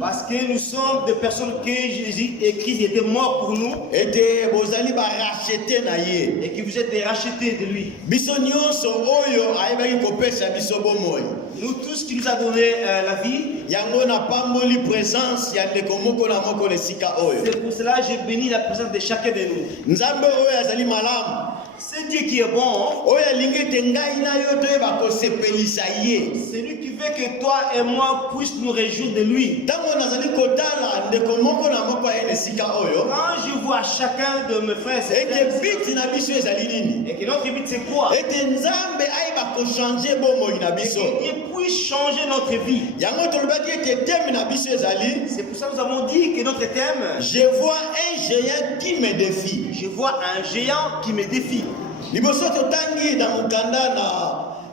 Parce que nous sommes des personnes que Jésus et Christ était mort pour nous. Et que vous allez racheter na ye. Et que vous êtes rachetés de lui. Biso nyonso oyo ayebaki kopesa biso bomoi. Nous tous qui nous a donné la vie. Yango na pamboli présence ya ndeko moko na moko lesika oyo. C'est pour cela que je bénis la présence de chacun de nous. Nzambe oyo azali malamu. C'est Dieu qui est bon. Oyo alingi te ngai na yo toyeba kosepelisa ye. C'est lui qui veut que toi et moi puissions nous réjouir de lui. Ntango nazali kotala ndeko moko na moko aye lesika oyo. Quand je vois chacun de mes frères et ete biti na biso ezali nini? et que notre but c'est quoi? Ete nzambe ayeba kochanger bomoi na biso. Et qu'il puisse changer notre vie. Yango tolobaki ete thème na biso ezali. C'est pour ça que nous avons dit que notre thème. Je vois un géant qui me défie. Je vois un géant qui me défie. Liboso totangi na mukanda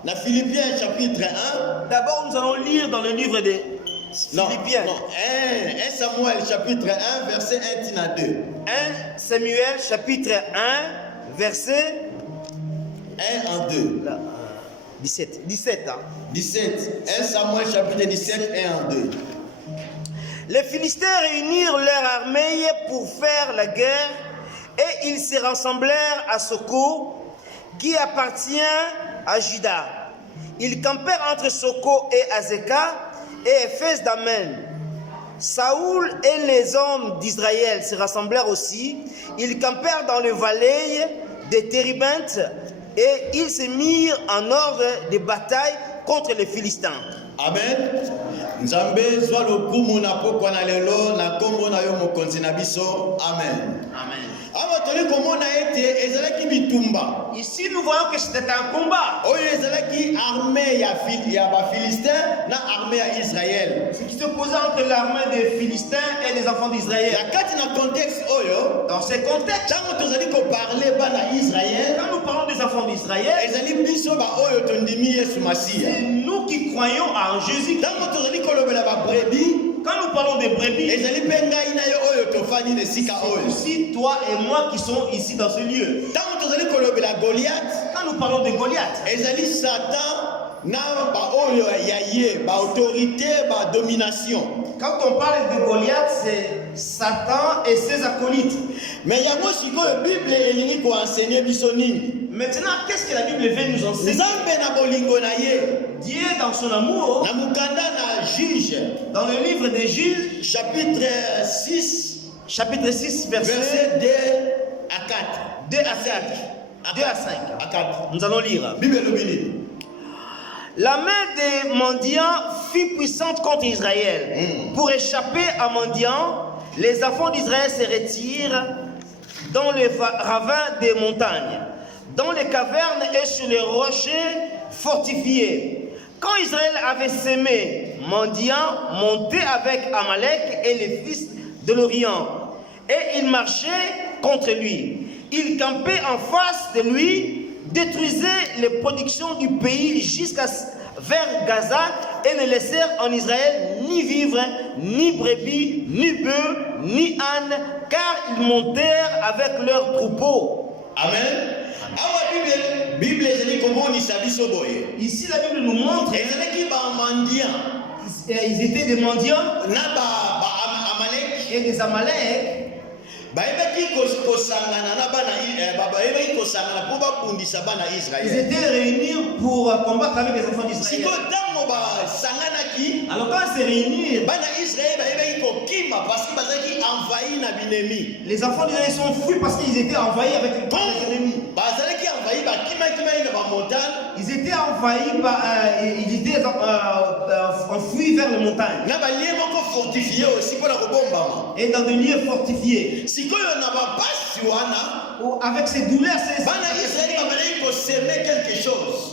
na Philippiens chapitre 1. D'abord nous allons lire dans le livre de Philippiens. Non, 1 Samuel chapitre 1 verset 1 tina 2. 1 Samuel chapitre 1 verset 1 en 2. 17 hein. 17. 1 Samuel chapitre 17 1 en 2. Les Philistins réunirent leur armée pour faire la guerre et ils se rassemblèrent à Soko qui appartient à Juda. Ils campèrent entre Soko et Azeka et Éphès d'Amen. Saoul et les hommes d'Israël se rassemblèrent aussi. Ils campèrent dans les vallées de Téribinthe et ils se mirent en ordre de bataille contre les Philistins. Amen. Nzambe zwa lokumu na pokwa na lelo na kombo na yo mokonzi na biso. Amen. Amen. Awa toli komona ete ezalaki bitumba. Ici nous voyons que c'était un combat. Oyo ezalaki armée ya ba Philistins na armée ya Israël. Ce qui se posait entre l'armée des Philistins et les enfants d'Israël. Ya kati na contexte oyo, dans ce contexte, tango tozali ko parler bana Israël, quand nous parlons des enfants d'Israël, ezali biso ba oyo tondimi Yesu Masia. C'est nous qui croyons en Jésus. Tango tozali ko lobela ba brebis, quand nous parlons des brebis, ezali pe ngai na yo oyo tofani na sika oyo. aussi toi et moi qui sont ici dans ce lieu. Tango tozali ko lobela Goliath, quand nous parlons de Goliath, ezali Satan na ba oyo ya ye ba autorité ba domination. Quand on parle de Goliath, c'est Satan et ses acolytes. Mais yango sikoyo Bible elingi ko enseigner biso nini? Maintenant, qu'est-ce que la Bible veut nous enseigner? Nzambe na bolingo na ye. Dieu dans son amour, na mukanda na Juge, dans le livre des Juges, chapitre 6, verset 2 à 4. 2 à 5. 2 à 5. À 4. Nous allons lire. Bible lobini. La main des mendiants fut puissante contre Israël. Pour échapper à mendiants, les enfants d'Israël se retirent dans les ravins des montagnes, dans les cavernes et sur les rochers fortifiés. Quand Israël avait sémé, mendiants montaient avec Amalek et les fils de l'Orient, et ils marchaient contre lui. Ils campaient en face de lui, détruisaient les productions du pays jusqu'à vers Gaza et ne laissèrent en Israël ni vivres, ni brebis, ni bœufs, ni ânes, car ils montèrent avec leurs troupeaux. Amen. Bible ici la Bible nous montre ils étaient des mendiants et des Amalek. Ils étaient réunis pour combattre avec les enfants d'Israël. Alors quand ils se réunissent, les enfants d'Israël sont fuis parce qu'ils étaient envahis avec les ennemis. Ils étaient envahis par, ils étaient enfuis vers les montagnes. Et dans des lieux fortifiés. Avec ces douleurs,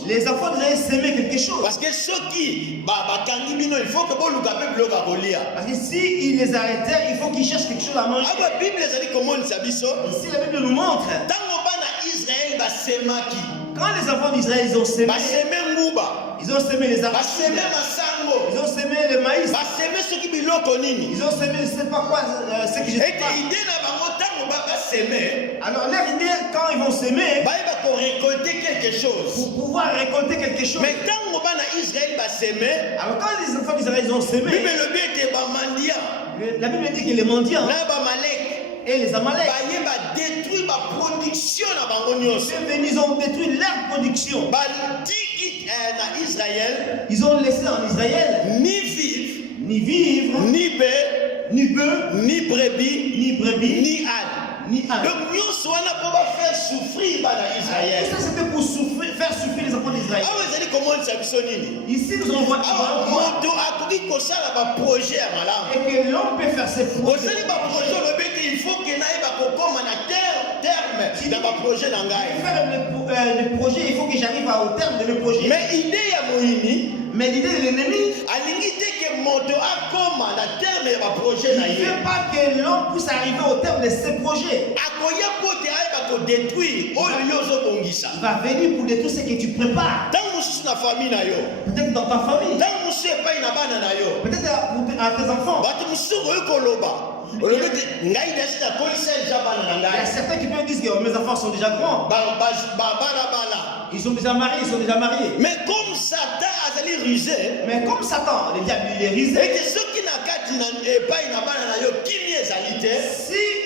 les enfants d'Israël s'aimaient quelque chose. Parce que ceux qui il faut que s'ils les arrêtaient, il faut qu'ils cherchent quelque chose à manger. Ici la Bible nous montre. Quand les enfants d'Israël ils ont sémé les arachides, ils ont sémé le maïs, ils ont sémé je ne sais pas quoi, ce que je sais pas. Alors leur idée quand ils vont s'aimer, pour récolter quelque chose. Pour pouvoir récolter quelque chose. Mais quand Israël va s'aimer, alors quand les enfants d'Israël ont s'aimé, Bible le but était La Bible dit que les mendiants na ba Malek et les Amaleks, baye ba détruire ba production na bango nyonso. ils ont détruit leur production. Ba diki na Israël Ils ont laissé en Israël ni vivre, ni bœuf, ni brebis, ni âne. Donc nyonso wana po ba faire souffrir ba na Israël. Tout ça c'était pour faire souffrir les enfants d'Israël. Ah vous allez comment ça biso nini? Ici nous avons moto akoki kosala ba projet ya malamu. et que l'homme peut faire ses projets. Osali ba projet lobeki il faut que naye ba kokoma na terme dans ba projet na ngai. Faire le projet, il faut que j'arrive au terme de mes projets. Mais idée ya moyini, Mais l'idée de l'ennemi, alingi te ke moto akoma na terme ya ba projet il na ne ye. veut pas que l'homme puisse arriver au terme de ses projets. Akoya pote aye ba ko détruire oyo yo zo bongisa. Il va venir pour détruire ce que tu prépares. Tant mosusu na famille na yo. Peut-être dans ta famille, Tant mosusu epai na bana na yo. peut-être à tes enfants. Bato mosusu oyo koloba. Olobi te ngai desi na kolisa eza bana na Il y a ngai. certains qui peuvent dire que mes enfants sont déjà grands. Bala. Ils sont déjà mariés, Mais comme Satan azali rusé, Mais comme Satan, le diable, il est risé. et que ceux qui na kati na epai na bana na yo kimi ezali te, Si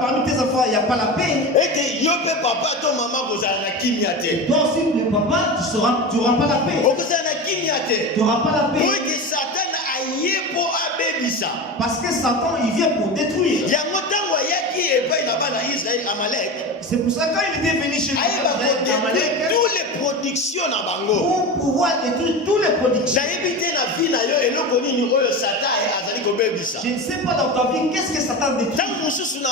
parmi tes enfants, il n'y a pas la paix, et que yo pe papa to mama kozala na kimia te. toi aussi, le papa, tu n'auras pas la paix. Okozala na kimia te. Tu n'auras pas la Po paix. que Satan aye po abebisa. Parce que Satan, il vient pour détruire. Yango ntango ayaki epai na bana Israël Amalek, C'est pour ça que quand il était venu chez ayeba les kodétruire toutes les productions na bango. pour pouvoir détruire tous les productions. Nayebi te na vie na yo eloko nini oyo Satan azali kobebisa. Je ne sais pas dans ta vie qu'est-ce que Satan détruit. Ntango mosusu na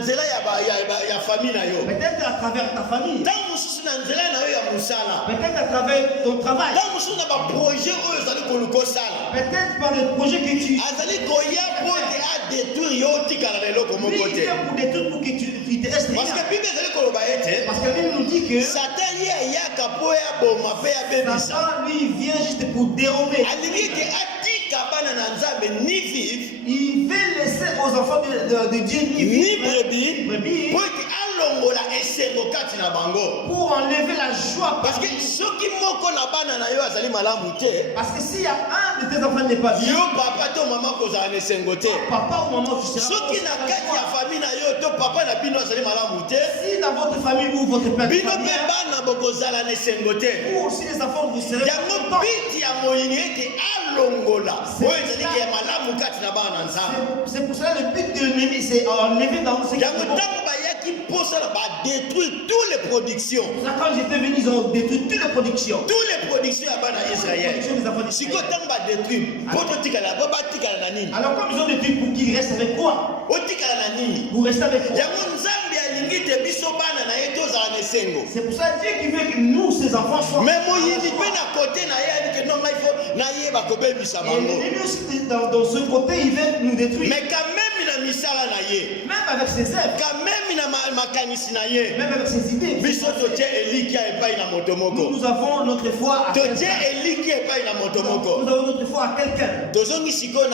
nzela ya famille na yo. Peut-être à travers ta famille. Ntango mosusu na nzela na yo ya mosala. Peut-être à travers ton travail. Ntango mosusu na baprojet oyo ozali kolukosala. Peut-être par les projets que tu azali koya po te adétruire yo otikala na eloko moko lui, il te. vient pour détruire pour que tu te restes Parce rien. que Bible ezali koloba ete Parce que la Bible nous dit que Satan ye ayaka po ya boma pe abebisa. Satan, lui, il vient juste pour dérober. Alingi ete atika bana na Nzambe ni vivre Il veut laisser aux enfants de Dieu ni ni vivre, brebis po ete alongola esengo kati na bango. pour enlever la joie. Parce que soki moko na bana na yo azali malamu te, Parce que s'il y a un de tes enfants n'est pas bien, yo papa to mama kozala na esengo te. papa ou maman, tu seras Soki na kati ya famille na yo to papa na bino azali malamu te, si dans votre famille ou votre père n'est bino pas mpe bien, bana bokozala na esengo te. ou aussi les enfants, vous serez Yango contents. biti ya moyini ete alongola oyo ezaliki ya malamu kati na bana na Nzambe. C'est pour cela le but de l'ennemi, c'est enlever dans ce qui est Yango bon. ntango bayaki mposala badétruire toutes les productions Quand j'étais venu, ils ont détruit toutes les productions. ya bana ya Israël. Les enfants d'Israël. Sikoyo ntango badétruire po totikala po batikala na nini? Alors comme ils ont détruit pour qu'ils restent avec quoi? Otikala na nini? Vous restez avec quoi? Yango Nzambe alingi te biso bana na ye tozala na esengo. C'est pour ça Dieu qui veut que nous, ses enfants, soient. Mais moyini mpe na kote na ye ayebike non ngai fo nayeba kobebisa Et bango. l'ennemi aussi, dans ce côté, il veut nous détruire. Mais quand même na misala na ye, Même avec ses œuvres, quand même na makanisi na ye, même avec ses idées. biso totie elikia epai na moto moko. Nous avons notre foi à Totie quelqu'un. elikia epai na moto Nous moko. avons notre foi à quelqu'un. Tozongi sikoyo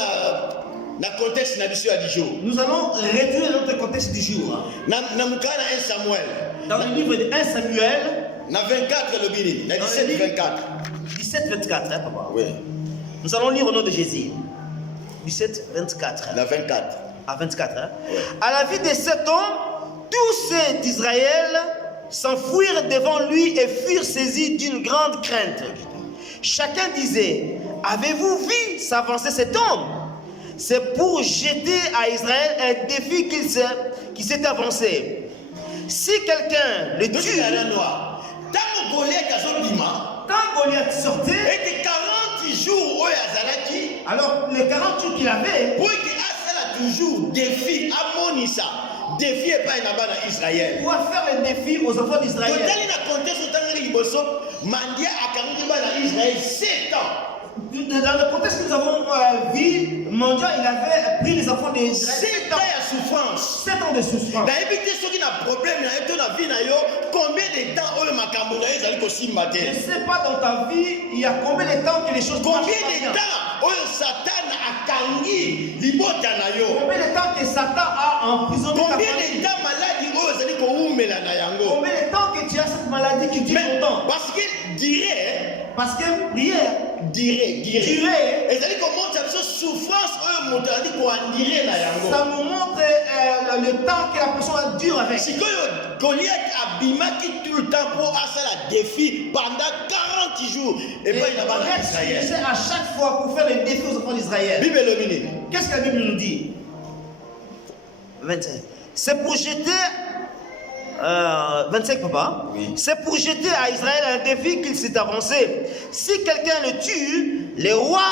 na contexte na biso ya du jour. Nous allons réduire notre contexte du jour. Na mukana 1 Samuel. Dans le livre de 1 Samuel, Na 24 le bini, na 17 24. 17-24, hein, papa. Oui. Nous allons lire au nom de Jésus. 17-24. Na 24. À 24. Hein. À la vie de cet homme, tous ceux d'Israël s'enfuirent devant lui et furent saisis d'une grande crainte. Chacun disait, avez-vous vu s'avancer cet homme? C'est pour jeter à Israël un défi qui s'est avancé. Si quelqu'un le Donc tue, il y a un noir. Tant Goliath azobima, quand Goliath sortait, et 40 jours oyo azalaki, alors les 40 jours qu'il avait, pour que asala toujours défi amonisa, défi epai na bana Israël. pour faire le défi aux enfants d'Israël. Totali na contexte otangaki liboso, mandia akangi bana Israël 7 ans. Dans le contexte que nous avons vu, Mandia, il avait pris les enfants d'Israël 7 ans ya souffrance. 7 ans de souffrance. nayebi te soki na problème na ye to na vie na yo combien de temps oyo makambo na yo ezali kosimba Je ne te, sais pas dans ta vie, il y a combien de temps que les choses combien marchent pas de bien. temps oyo Satan akangi libota na yo, Combien de temps que Satan a emprisonné ta combien famille. de temps maladi oyo ezali koumela na yango. Combien de temps que tu as cette maladie qui dure Mais longtemps. parce que dire Parce que prière, dire durer, ezali komonisa biso souffrance Ça nous montre le temps que la personne dure avec. Goliath abimaki tout le temps pour asala défi pendant 40 jours. Et puis il a battu Israël. C'est à chaque fois pour faire le défi aux enfants d'Israël. Qu'est-ce que la Bible nous dit? 25. C'est pour jeter 25 papa. Oui. C'est pour jeter à Israël un défi qu'il s'est avancé. Si quelqu'un le tue, le roi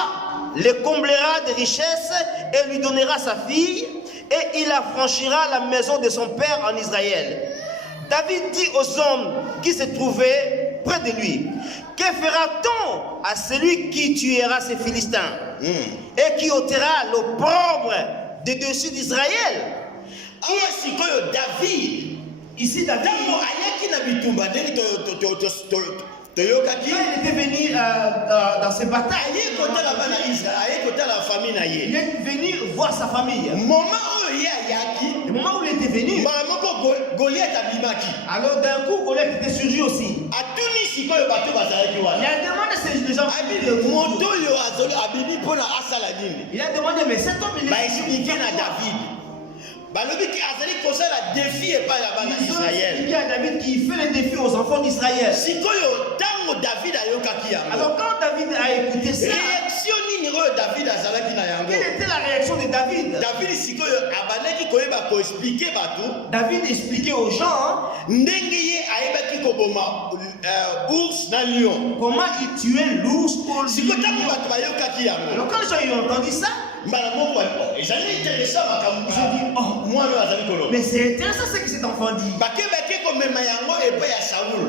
le comblera de richesses et lui donnera sa fille, et il affranchira la maison de son père en Israël. David dit aux hommes qui se trouvaient près de lui: que fera-t-on à celui qui tuera ces Philistins et qui ôtera l'opprobre de dessus d'Israël? David, ici David, quand il était venu dans ces batailles, il est venu voir sa famille. Le moment où il était venu, alors d'un coup Goliath était sur lui aussi. Il a demandé ces gens. Il a demandé, mais cet homme il est David. Il y a David qui fait le défi aux enfants d'Israël. Alors quand David a écouté ça, quelle était la réaction de David? David expliquait aux gens comment il tuait l'ours pour le lion. Alors quand les gens ont entendu ça, ils ont dit, oh, mais c'est intéressant ce que cet enfant dit.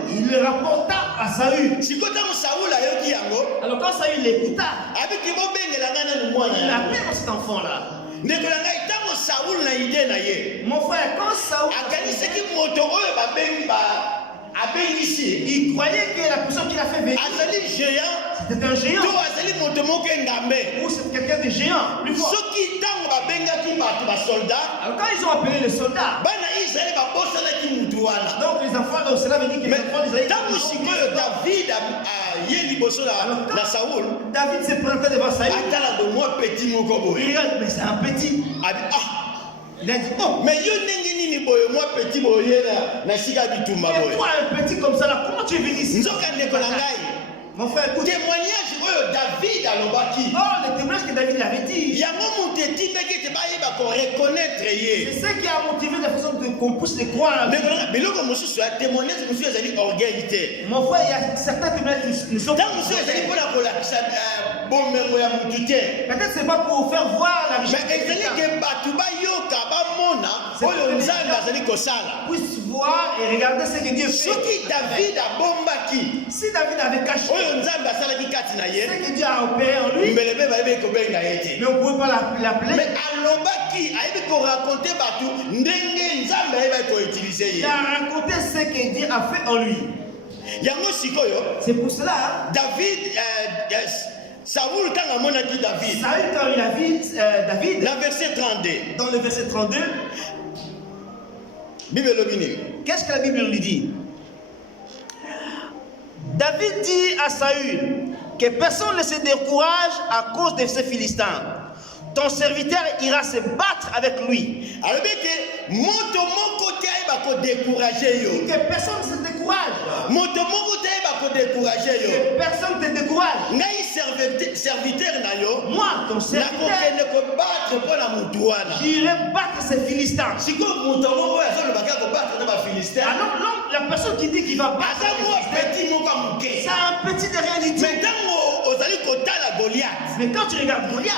Il le rapporta à Saül. Alors quand Saül l'écouta, il appelait cet enfant-là. Mon frère, quand Saül il croyait que la personne qui l'a fait venir c'était un géant ou c'est quelqu'un de géant plus fort. Alors quand ils ont appelé les soldats, donc les enfants, cela veut dire que les enfants d'Israël, David s'est présenté devant Saül. Il regarde, mais c'est un petit. Il a dit, oh, mais toi un petit comme ça là, comment tu es venu ici? Mon frère, écoute. Témoignage David à l'obaki. Oh, le témoignage que David avait dit. C'est ça qui a motivé la façon qu'on puisse le croire. Mon frère, il y a certains témoignages qui ne sont pas. Peut-être c'est pas pour faire voir la richesse. Puisse voir et regarder ce que Dieu fait. Si David avait caché ce que Dieu a opéré en lui, mais on ne pouvait pas l'appeler. Il a raconté ce que Dieu a fait en lui. C'est pour cela David Saül quand il a vu David, dans verset 32. Dans le verset 32, qu'est-ce que la Bible lui dit? David dit à Saül que personne ne se décourage à cause de ces Philistins. Ton serviteur ira se battre avec lui. Alors que personne ne se décourage. Que personne ne te décourage. Moi, ton serviteur, j'irai battre ces Philistins. Alors l'homme, la personne qui dit qu'il va battre ces Philistins, c'est un petit de réalité. Mais quand tu regardes Goliath,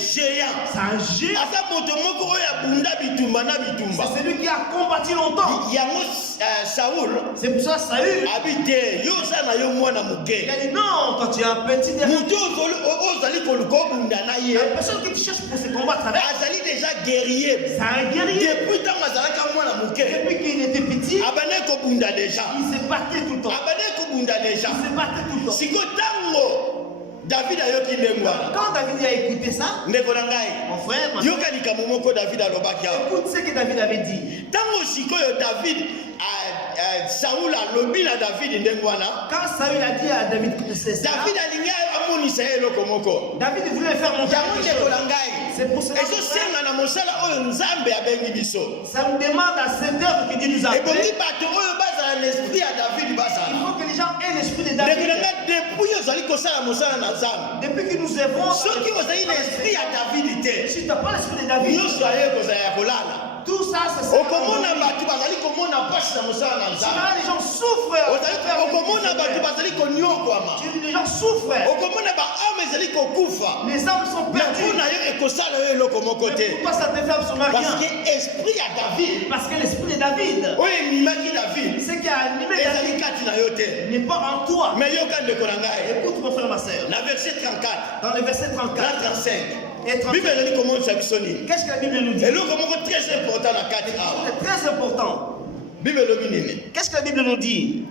c'est un géant. C'est celui qui a combattu longtemps. C'est pour ça Saül il a dit non, quand tu es un petit de réalité, la personne que tu cherches pour se combattre avec, c'est un guerrier. Depuis qu'il était petit, il se battait tout le temps. Quand David a écouté ça, mon frère, écoute ce que David avait dit. Quand Saül a dit à David que c'est ça, David voulait faire montrer quelque chose. C'est pour cela que ezosenga na mosala oyo nzambe abengi biso ça nous demande à cette œuvre que Dieu nous a ebongi fait. bato oyo bazala na esprit ya David Il bazala faut que les gens aient l'esprit de ndeko David. na ngai depuis ozali kosala mosala na nzambe Depuis que nous œuvrons, soki ozali na esprit ya David te si tu n'as pas l'esprit de David, nyonso aye kozala ya kolala tout ça, c'est ça. okomona bato bazali komona mpasi na mosala na Tu nzambe verras, les gens souffrent. okomona bato bazali konyokwama Les gens souffrent. okomona baame ezali kokufa Les âmes sont me perdues. mpona yo ekosala yo eloko moko te Pourquoi ça te fait absolument parce rien? que esprit ya David Parce que l'esprit de David, oyo emimaki David ce qui a animé ezali David, kati na yo te n'est pas en toi. me yoka ndeko na ngai Écoute mon frère, ma soeur. na verset 34 Dans le verset na 34 35 et 35, bible ezali komonisa biso nini qu'est-ce que la Bible nous dit? eloko moko très important na kati awa C'est très important. bible elobi nini Qu'est-ce que la Bible nous dit?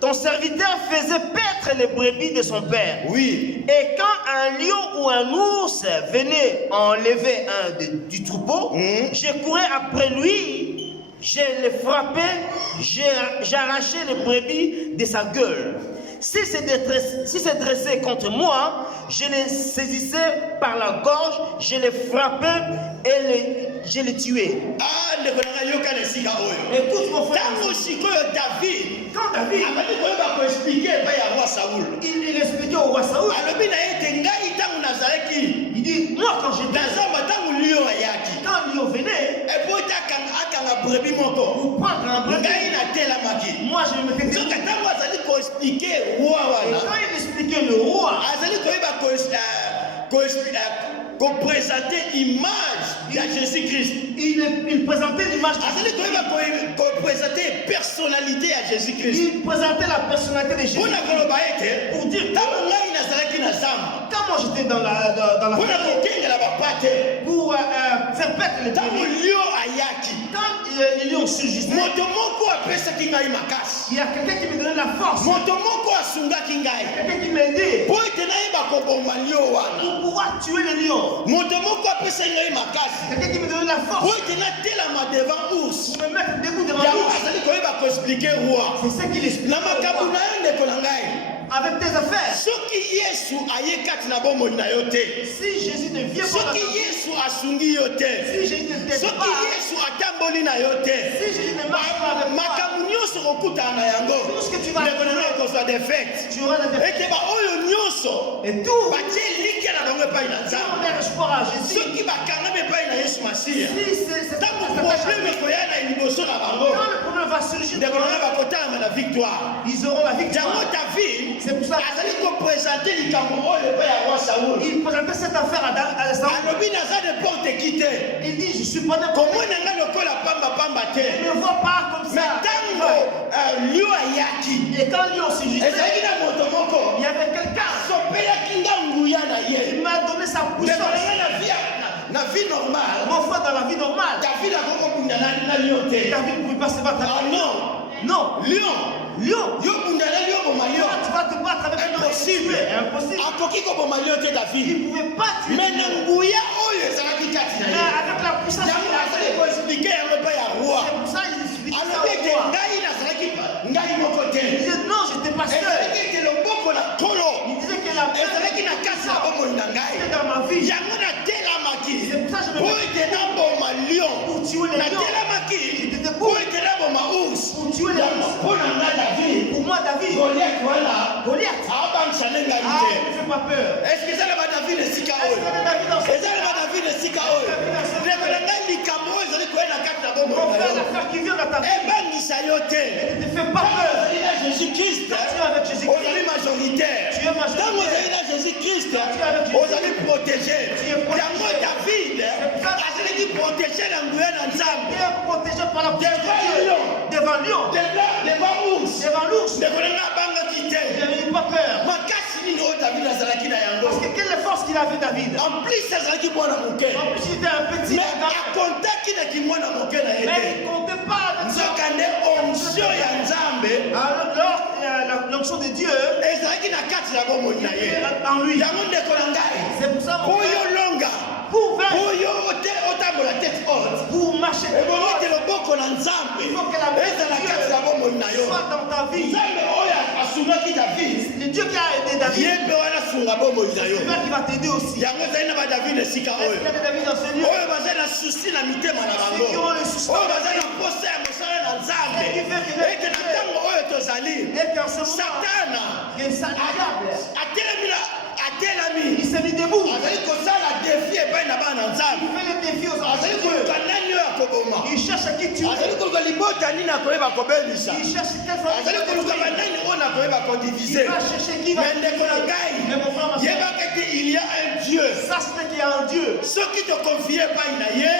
Ton serviteur faisait paître les brebis de son père. oui Et quand un lion ou un ours venait enlever un du troupeau, je courais après lui, je le frappais, j'arrachais les brebis de sa gueule. S'il se dressait contre moi, je le saisissais par la gorge, je le frappais et je le tuais. ah ndeko na ngai yoka na esika oyo Écoute mon frère, ntango sikoyo David quand David, abandi koyeba koexplike epai ya roi Saul il expliquait au roi Saoul, alobi na ye ete ngai ntango nazalaki il dit, moi quand j'étais, nazamba ntango lion ayaki quand le lion venait, epo ete akanga brebi moko pour prendre un brebis, ngai natelamaki moi je me mettais nzoka ntango azali koexplike roi Et wana quand il expliquait le roi, azali koyeba kopresente image ya Jésus Christ il présentait l'image, azali koyeba kopresente personnalité ya Jésus Christ il présentait la personnalité de Jésus. mpona koloba ete Pour dire, ntango ngai nazalaki na zamba quand moi j'étais dans la mpona kokengela bapa te pour faire paître les ntango brebis, lion ayaki quand les lions surgissaient, moto moko apesaki ngai makasi il y a quelqu'un qui me donnait la force, moto moko asungaki ngai quelqu'un qui m'aidait mpo ete nayeba koboma lion wana pour pouvoir tuer les lions, moto moko apesaki ngai makasi quelqu'un qui me donnait la mpo force ete natelama devant ours pour me mettre debout devant yango lui. azali koyeba koexplike roi C'est ce qu'il explique. na makambo na yo ndeko na ngai Avec tes affaires, soki yesu aye kati na bomoi na yo te si Jésus ne vient pas, soki yesu asungi yo te si Jésus ne t'aide soki pas, yesu atamboli na yo te si Jésus ne marche pas avec toi, makambo nyonso okokutana na yango tout ce que tu vas ndeko na ngai faire, okozwa defete tu auras la défaite. ete baoyo nyonso Et tout, batie likia na bango epai na si on nzambe a espoir à Jésus, soki bakangami epai na yesu masiya si c'est ntango quand probleme ekoya na liboso na bango le problème va surgir, ndeko na ngai bakotalama na victoire ils auront la yango victoire. david C'est pour ça azali kopresente likambo oyo epai ya roi saul il présentait cette affaire à Saül. alobi naza deporte ki te Il dit, je suis pas n'importe qui. komona ngai lokola pambapamba te Ne me vois pas comme me ça. ntango lio ayaki Et quand lui aussi ezalaki na moto moko il y avait quelqu'un asopelaki nga nguya na qui ye m'a donné sa ndeko na puissance. ngai na vie normale Mon frère, dans la vie normale, david akokobunda na lion te David ne pouvait pas se battre ah avec non Non, lion lion. yo bunda na lion boma lion Tu vas te battre avec un lion. impossible Impossible. akoki koboma lion te david Il ne pouvait pas tuer. me na nguya oyo ezalaki kati na Mais ye avec la puissance yango qu'il azali avait. koexplike yango epai ya roi C'est pour ça qu'il explique ça alobi au ete roi. ngai nazalaki ngai moko te Il disait non, j'étais pas seul. ezalaki ete loboko na nkolo Il disait que la ezalaki na kati na bomoi na ngai était dans ma vie. yango natelamaki C'est pour ça que je me po ete naboma lion pour tuer les lions. natelamaki J'étais po debout ete naboma ours pour tuer les yango lions. mpo na ngai david Pour moi, David, goliath wana Goliath, abangisa nde ngai ah, te ne me fais pas peur. eske eza na badavid esika Est-ce oyo que David dans ce eza na badavid esika oyo ndeko na ngai likambo oyo ezali koya na kati na Mon bomoi na frère, yo l'affaire qui vient dans ta vie, ebangisa yo te ne te fais pas peur. ozali na jésus christ Tu es avec Jésus-Christ. ozali majoritaire Tu es majoritaire. ntango ozali na jésus christ avec Jésus. ozali protégé Tu es protégé. yango david azalaki protégé na nguya na nzambe Tu es protégé par la puissance de Devant Dieu. lion. Devant lion, devant ours devant l'ours. ndeko na ngai abangaki te Il n'avait pas peur. makasi nini oyo david azalaki na yango Parce que quelle force qu'il avait, David. en plus azalaki mwana moke En plus, il était un petit mais gars. akontaki naki mwana moke na ye Mais te il ne comptait pas avec ça. nzoka nde onction ya nzambe Alors, l'onction de Dieu ezalaki na kati na bomoi na ye était en lui. yango ndeko na ngai C'est pour ça, mon oyo frère, longa pour vaincre, oyo otambola tete haute pour marcher, ebongi ete loboko na nzambe il faut que la main ezala de kati na bomoi na Dieu yo soit dans ta vie. nzambe oyo asungaki David. Le Dieu qui a aidé David, Ye pe wana sunga bomoi na yo. c'est lui qui va t'aider aussi. Yango ezali na ba David esika Est-ce oyo. qu'il y a des David dans ce lieu? Oyo bazali na susi na mitema na Ceux qui bango. ont le souci Oyo bazali na posa ya mosala na Nzambe. Eke na ntango oyo tozali. et qu'en ce moment, Satana il y a un diable. atelami. Il s'est mis debout. Azali kosala défi epai na bana Il Nzambe. fait le défi aux Azali enfants. koluka nani oyo akoboma. Il cherche à qui tuer. Azali koluka libota nini akoyeba kobebisa. Il cherche quelle famille Azali il koluka va tuer. banani oyo nakoyeba Il kodivize. va chercher qui va Mais ndeko na tuer. ngai Mais mon frère, ma soeur, yebaka ete il y a un Dieu. sache qu'il y a un Dieu. Soki tokonfie epai na ye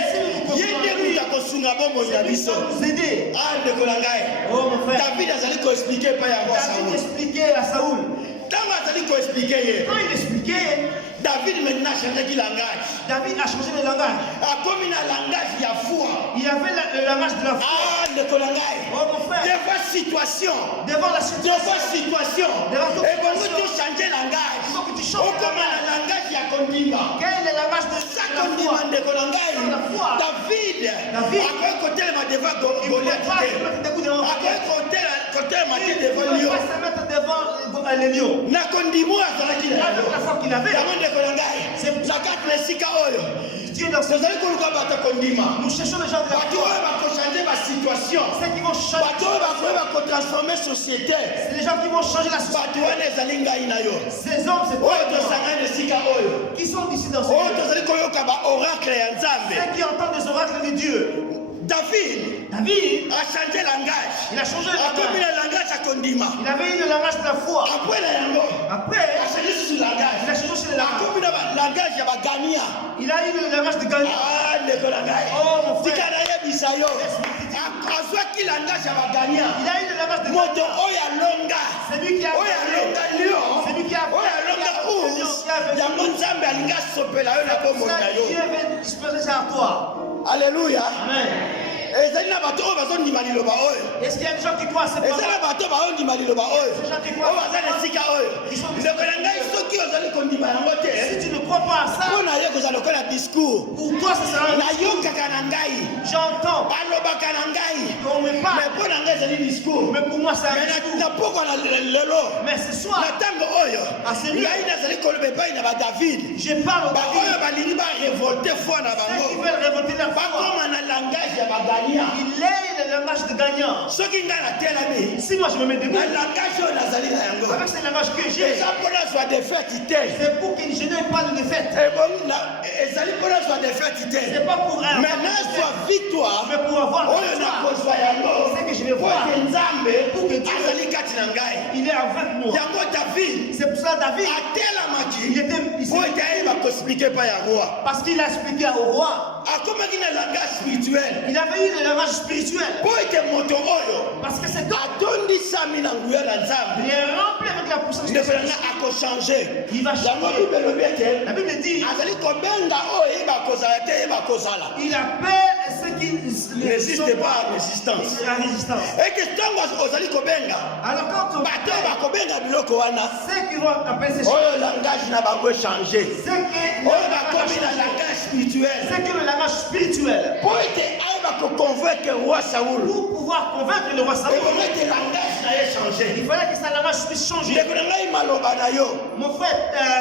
ye nde kuta kosunga bomoi na C'est lui qui biso. va nous aider. Ah ndeko na ngai Oh mon frère. David azali koexplike epai ya roi David Saoul. expliquait à Saoul. Ntango azali koexplike ye Quand il expliquait, David maintenant changeaki langage. David a changé le langage. Akomi na langage ya foi. Il avait le langage de la foi. Ah ndeko na ngai Oh mon frère, devant situation devant la situation, devant situation toute ebongo situation. to changer langage Il faut que tu changes le okoma na langage. langage ya kondima. Quel est le langage de Sa la kondima foi? ndeko na ngai La foi. David David. akoki kotelema devant Il ne peut Goliath pas te. se mettre debout devant akoki kotelema te Il ne devant peut lion. pas se mettre devant les lions. Na kondimo azalaki na Avec yango. la foi qu'il avait, yango ndeko na ngai C'est- na kati na esika oyo Dieu dans ce tozali koluka bato kondima. nous cherchons les gens de la bato foi. oyo bakochange basituation. Ceux qui vont changer, bato oyo bakoyeba kotransforme société. c'est les gens qui vont changer la société. bato wana ezali ngai na yo Ces hommes, c'est oyo toi tosangani esika oyo qui sont ici dans ce oyo lieu. tozali koyoka baoracle ya nzambe. Ceux qui entendent des oracles de Dieu. David David, achange langage il a changé le akomi langage. na langage ya kondima. Il avait eu le langage de la foi. apres na yango Après, achange susu il a langage changé aussi le langage. akomi na langage ya bagania. Il a eu le langage de gagnant. Ah, ndeko na ngai Oh, mon frère. tika nayebisa yo azwaki langage ya bagania. Il a eu le langage de moto gagnant. oyo alonga C'est lui qui a oyo alonga lion C'est lui qui a oyo alonga urs yango nzambe alingi asopela yo na bomoi na yo. Dieu veut disperser ça à toi. Alleluya. Amen. ezali na bato oyo bazondima liloba oyo. Est-ce qu'il y a des gens qui croient à ces ezali paroles? na bato bazondima liloba oyo oyo baza na esika oyo. ndeko na ngai soki ozali kondima yango Si te tu ne crois pas à ça, mpo na ye kozala lokola discours pour toi, ça sera un nayokaka na ngai j'entends. balobaka na ngai On me mais parle. mpo na ngai ezali discours. Mais pour moi, c'est un mais discours. na pokwa na lelo Mais ce soir, na ntango oyo Ah, c'est lui. ngai nazali koloba epai na badavid je parle au baoyo David. balingi barevolte foi na Ceux qui bango veulent révolter leur foi. bakoma na langage ya bagania. Il est le langage de gagnant. soki ngai natelami Si moi je me mets debout, na langage oyo nazali na yango avec ce langage que j'ai, eza mpona zwa defete te. c'est pour que je n'ai pas de défaite. ezali mpona zwa defete te. C'est pas pour un mais nazwa victoire mais pour avoir oyo la victoire. nakozwa yango C'est que je vais po voir. ete nzambe Pour que Dieu- azali kati na ngai. Il est avec moi. yango david C'est pour ça David, il atelamaki était ici. po ete ayeba koexplike epai ya roi. Parce qu'il a expliqué au roi. akomaki na langage spirituel Il avait eu le langage spirituel. po ete moto oyo Parce que cet homme, atondisami na nguya na nzambe il est rempli avec la puissance de ndeko Dieu. nanga akochange. Il va yango changer. bible elobi ete La Bible dit, azali kobenga oyo eyeba kozala te eyeba kozala. il appelle ceux qui N'hésiste pas à résistance. la résistance. eke ntango ozali kobenga Alors quand on bato oyo bakobenga biloko wana ceux qui vont appeler ces choses, oyo langage na bango echange ceux qui oyo bakomi na langage spirituel ceux qui ont le langage spirituel, po ete ayeba koconvaincre roi saul pour pouvoir convaincre le roi Saoul, ebongo ete langage na ye change. il fallait que sa langage puisse changer. ndeko na ngai maloba na yo Mon frère,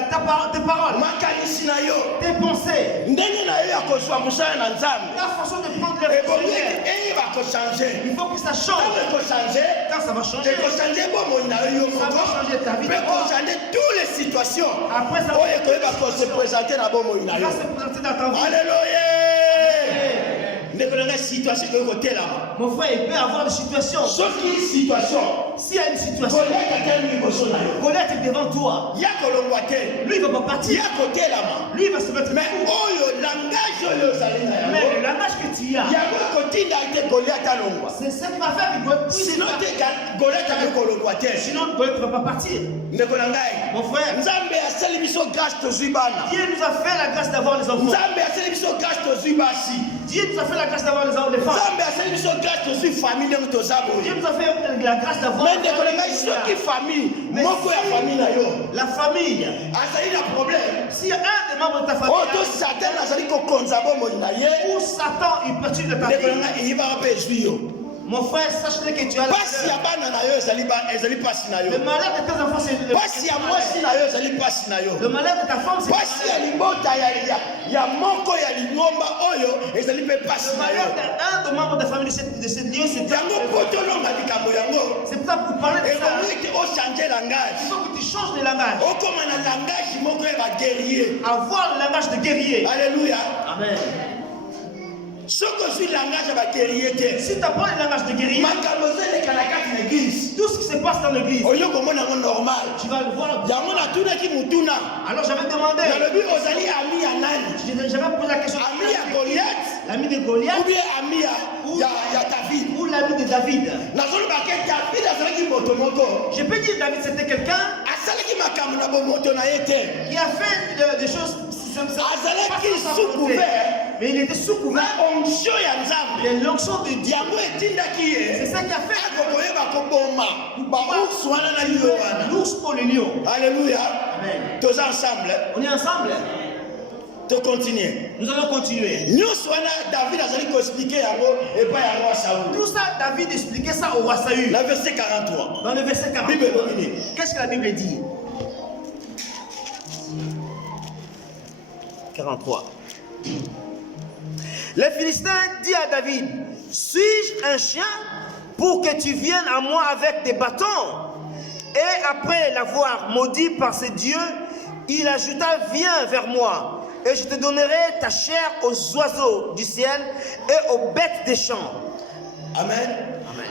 tes paroles, makanisi na yo tes pensées, ndenge na yo ya kozwa mosala na nzambe ta façon de prendre le ebongo ete Seigneur, eyeba kochange. il faut que ça ntango change. ekochange Quand ça va changer, ekochange bomoi na yo ça moko va changer ta vie. mpe kochange toutes les situations Après ça oyo va ekoyeba kose présente na bomoi na yo. va se présenter dans ta vie. Alléluia. ndeko na ngai situation ekoki kotelama Mon frère, il peut avoir des situations. soki situation S'il y a une situation, koleka te liboso na yo Goliath est devant toi. ya kolongwa te Lui, il ne va pas partir. ya kotelama Lui, il va se mettre mais debout. oyo langage oyo ozali na Mais yango le langage que tu as, yango ekotinda ete goliath alongwa c'est ce qui va faire que Goliath puisse sino partir. te goliath akoki kolongwa te. Sinon, Goliath ne va pas partir. ndeko na ngai Mon frère, nzambe asali biso grâce tozwi bana. Dieu nous a fait la grâce d'avoir les enfants. nzambe asali biso grâce tozwi basi. Dieu nous a fait la grâce d'avoir les femmes. nzambe asali biso grâce tozwi famille ndenge toza Dieu boye. nous a fait la grâce d'avoir me ndeko na ngai soki famille moko ya famille na yo la famille. azali na problème S'il y a un des membres de ta famille oyo to satan azali kokonza bomoi na ye où Satan il perturbe ta ndeko na vie, ngai eyebaka mpe ezwi yo. Mon frère, sache-le que tu as Pasi ya bana na yo ezali pasi na yo. le malheur de tes enfants, c'est le Pasi ya mwasi na yo ezali pasi na yo. Le malheur de ta femme, c'est Pasi ya libota ya moko ya lingomba oyo ezali pe pasi le na malheur yo. d'un des membres de famille de cette lieu, c'est Yango potolonga likambo yango. c'est pour ça pour parler de ça. Ezali o changer langage. Il faut que tu changes de langage. Okoma na langage moko ya ba guerrier. Avoir le langage de guerrier. Alléluia. Amen. Soko zui langage ya ba guerrier te. Si tu apprends le langage de guerrier, Makambo zele kanakati na église. tout ce qui se passe dans l'église, Oyo komona ngo normal. tu vas le voir. Yango na tuna ki mutuna. Alors j'avais demandé, Nalobi ozali ami ya nani? j'avais posé la question, Ami ya Goliath l'ami de ou Goliath bien ami ya David? ou l'ami de David. Nazoloba ke David azalaki moto moko. Je peux dire David c'était quelqu'un Asalaki makambo na bomoto na ye te. qui a fait des choses Azalaki sous couvert. mais il était sous couvert Na onction ya Nzambe. de l'onction de Dieu. Yango etindaki C'est ye. ça qui a fait Akokoyeba koboma. Baours wana na yo wana. l'ours pour le lion. Alléluia. Amen. Tous ensemble. On est ensemble. To continuer. Nous allons continuer. Nyonso wana David azali ko expliquer yango epai ya roi Saoul. Tout ça, David expliquait ça au roi Saül. La verset 43. Dans le verset 40. Bible domine. Qu'est-ce que la Bible dit? 43. Le Philistin dit à David, suis-je un chien pour que tu viennes à moi avec des bâtons? Et après l'avoir maudit par ses dieux, il ajouta, viens vers moi, et je te donnerai ta chair aux oiseaux du ciel et aux bêtes des champs. Amen.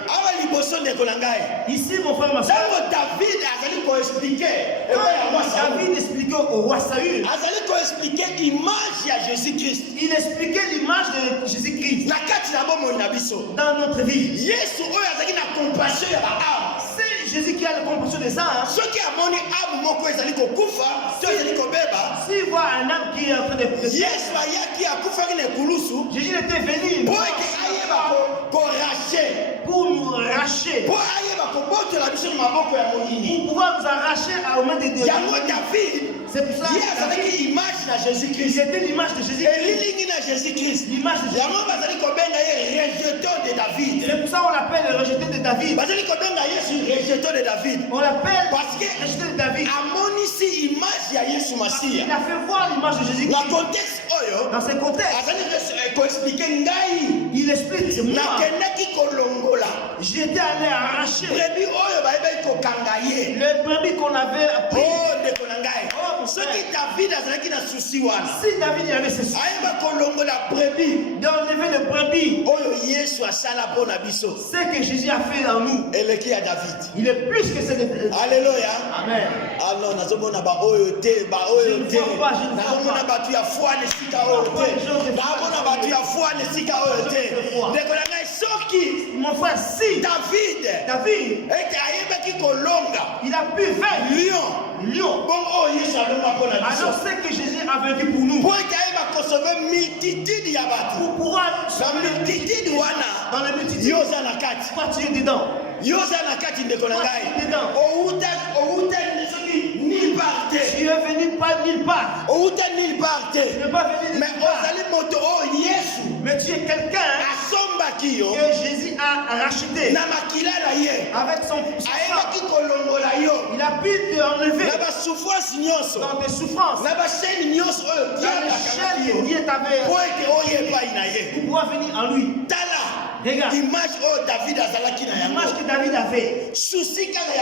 Awa liboso ndeko na ngai. Ici, mon frère, ma soeur, Tango David azali ko expliquer epai ya roi Saoul. David expliquait au roi Saül, Azali ko expliquer image ya Jésus-Christ. il expliquait l'image de Jésus-Christ Na kati na bomoi na biso. dans notre vie. Yesu oyo azali na compassion ya ba âme. C'est Jésus qui a la compassion des âmes. Soki amoni âme moko ezali kokufa, to ezali kobeba, S'il voit un âme qui est en train de Yesu ayaki akufaki na ekulusu Jésus était venu po ete ayeba korache, pour nous racher, po ayeba kobotola biso na maboko ya molini. pour pouvoir nous arracher aux mains de Dieu. Yango David C'est pour ça ye que azalaki image na il Jésus-Christ. était l'image de Jésus. Elilingi na Jésus-Christ. L'image de Jésus. Yango bazali kobenga ye rejeton de David. C'est pour ça qu'on l'appelle le rejeté de David. Bazali kobenga Yesu rejeton de David. On l'appelle Parce que le rejeté de David. amonisi image ya Yesu Il Masiya. a fait voir l'image de Jésus. Na contexte oyo Dans ce contexte, azali koexplike ngai il explique, c'est moi. nakendaki kolongola J'étais allé arracher prebi oyo bayebaki kokanga ye. le brebis qu'on avait pris. Oh ndeko na ngai, Oh, mon frère. soki David azalaki na susi wana Si David il avait ce souci ayeba kolongola prebi d'enlever le brebis, oyo Yesu asala mpo na biso ce que Jésus a fait en nous, eleki ya David. il est plus que ce de... Alléluia. Amen. Ah non, nazomona baoyo te, baoyo Je ne te. vois pas, je ne vois Nazomona pas. batu ya foi nesika oyo te. Nazomona batu ya foi nesika oyo te. Je ne vois. Ndeko na ngai soki Mon frère, si David David, ete ayebaki kolonga il a pu vaincre lion bongo oyo Yesu alonga mpo na alors biso ce que Jésus a vaincu pour nous, mpo ete ayeba kosove multitude ya bato pour pouvoir na multitude wana dans la multitude, yo oza na kati toi tu es dedans. yo oza na kati ndeko na ngai outa soki nulle part te Tu es venu pas nulle part. outa nulle part te Tu n'es pas venu mais nulle part. ozali moto oyo Yesu Mais tu es quelqu'un asombaki yo que Jésus a racheté na makila na ye avec son ayebaki sang. kolongola yo Il a pu te enlever na basouffrance nyonso dans tes souffrances, na basheni nyonso oyo dans Dieu les akangaki chaînes que yo Dieu t'avait po ete oyo epai na ye pour pouvoir venir en lui. tala Regarde, image oyo David azalaki na yango l'image que David avait, susi kaka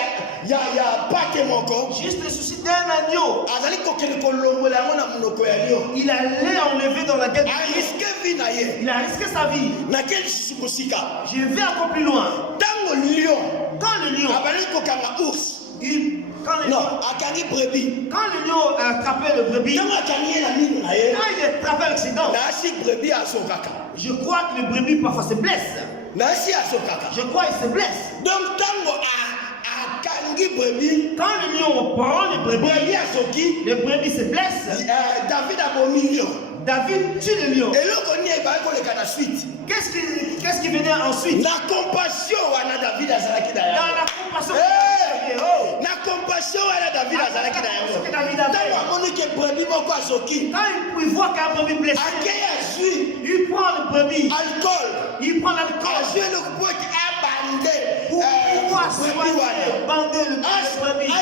ya pake moko juste le souci d'un agneau, azali kokende kolongola yango na monoko ya lion il allait enlever dans la gueule du lion. ariske vi na ye Il a risqué sa vie. nakeli lisusu mosika Je vais encore plus loin. ntango lion Quand le lion, abali kokanga ours quand le non lion, akangi brebis quand le lion a attrapé le brebis, ntango akangi ye na mino na ye quand il est attrapé avec ses dents, naasi brebis azokaka je crois que le brebis parfois se blesse. naasi azokaka Je crois qu'il se blesse. donc ntango akangi brebis Quand le lion prend le brebis brebis, azoki le brebis se blesse. David abomi lion David tue le lion. eloko nini ebaki koleka na suite Qu'est-ce qui venait ensuite? na compassion wana David azalaki na Dans yango la compassion. Hey! Oh! na compassion wana David azalaki na Ce que yango David avait. ntango amoni ke brebis moko azoki Quand il voit qu'un brebis blessé, akei azwi il prend le brebis, alcool il prend l'alcool, azwi eloko po ete Pour pouvoir soigner, bander le brebis.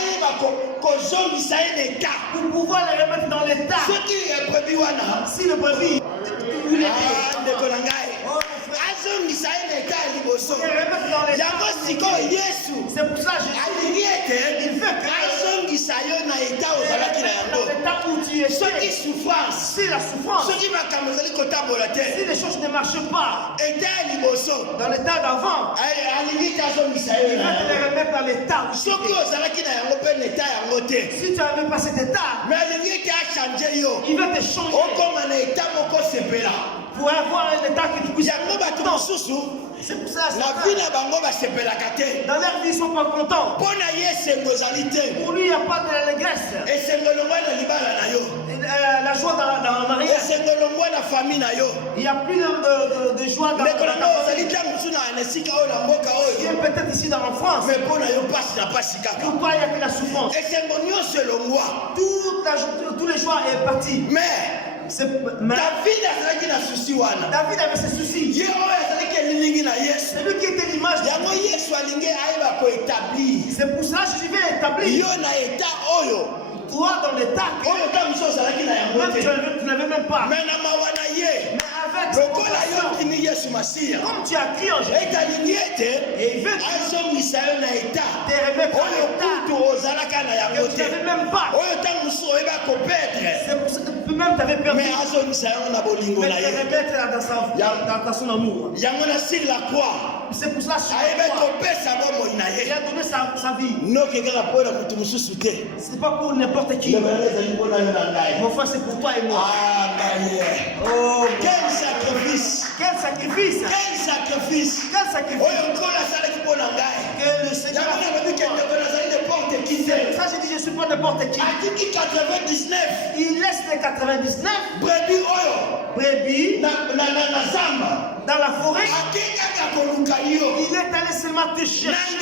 Pour pouvoir les remettre dans l'état. Si le brebis, vous les c'est pour ça que il veut que l'état où tu es. Si la souffrance, si les choses ne marchent pas dans l'état d'avant, il veut te les remettre dans l'état où tu es. Si tu n'avais pas cet état, il va te changer pour avoir un état que tu puisses. C'est pour ça dans leur vie, ils ne sont pas contents. Pour lui, il n'y a pas de l'allégresse. La joie dans le mariage. Il n'y a plus de joie dans la famille. Il est peut-être ici dans la France. Pour toi, il n'y a que la souffrance. Tous les joies est parti. David avait ses soucis. C'est lui qui était l'image de Dieu. C'est pour ça que je vais établir. Toi dans l'état que tu n'avais même pas. Mais avec cette compassion, comme tu as crié en Jésus, et il veut te remettre en état que tu n'avais même pas. C'est pour ça que même tu avais perdu. Mais tu remettre dans son amour. C'est pour ça que il a donné sa vie. C'est pas pour n'importe qui. Mon frère, c'est pour toi et moi. Oh, quel sacrifice! Quel sacrifice! Quel sacrifice! Quel sacrifice! Que le Seigneur. Ça, j'ai dit, je ne suis pas n'importe qui. Il laisse les 99 brebis dans la forêt. Il est allé seulement te chercher.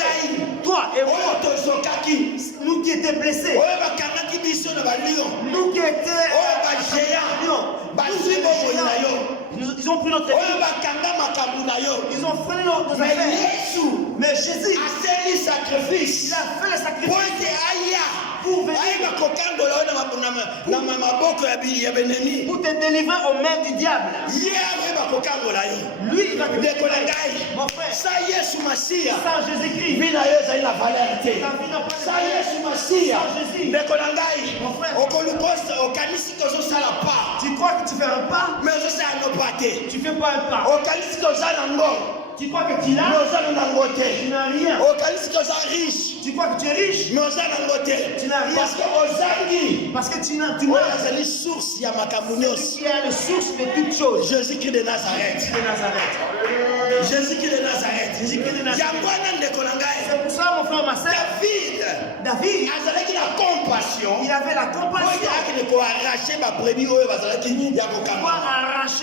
Toi et moi, nous qui étions blessés, nous qui étions géants, ils ont pris notre vie. Ils ont freiné nos affaires. Mais Jésus, il a fait le sacrifice pour venir pour te délivrer aux mains du diable. Lui, il va te délivrer. Mon frère, sans Jésus-Christ, ta vie n'a pas de mon frère, tu crois que tu fais un pas, tu fais pas un pas. Tu crois que tu l'as, tu n'as rien. Tu crois que tu es riche, tu n'as rien. Parce que tu n'as pas. C'est source qui a la source de toutes choses. Jésus-Christ de Nazareth. Jésus-Christ de Nazareth. C'est pour ça, mon frère, ma soeur, David, il avait la compassion pour arracher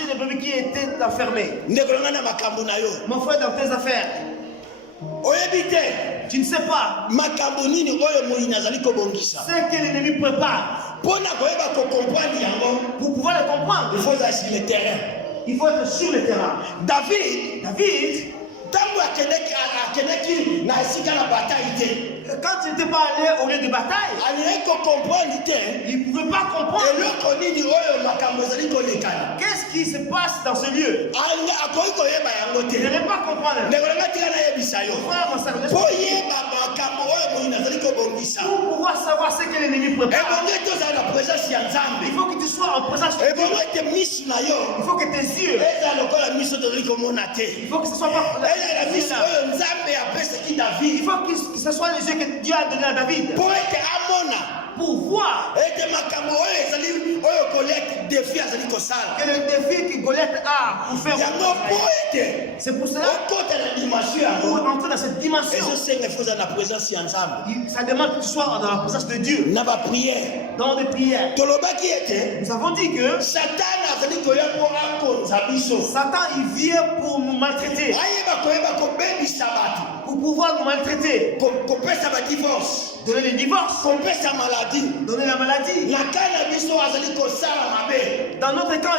les brebis qui étaient enfermés. Mon frère, dans tes affaires, tu ne sais pas ce que l'ennemi prépare. Pour pouvoir le comprendre, il faut être sur le terrain. Il faut être sur le terrain. David, quand il n'était pas allé au lieu de bataille, il ne pouvait pas comprendre qu'est-ce qui se passe dans ce lieu. Il n'allait pas comprendre. Pour pouvoir savoir ce que l'ennemi prépare, il faut que tu sois en présence de Dieu. Il faut que tes yeux, il faut que ce soit pas il faut que ce soit les yeux que Dieu a donné à David pour voir que le défi que Goliath a pour faire. C'est pour cela pour entrer dans cette dimension, ça demande que tu sois dans la présence de Dieu, dans des prières. Nous avons dit que Satan Satan, il vient pour nous maltraiter, pour pouvoir nous maltraiter, donner les divorces, donner la maladie. Dans notre cas,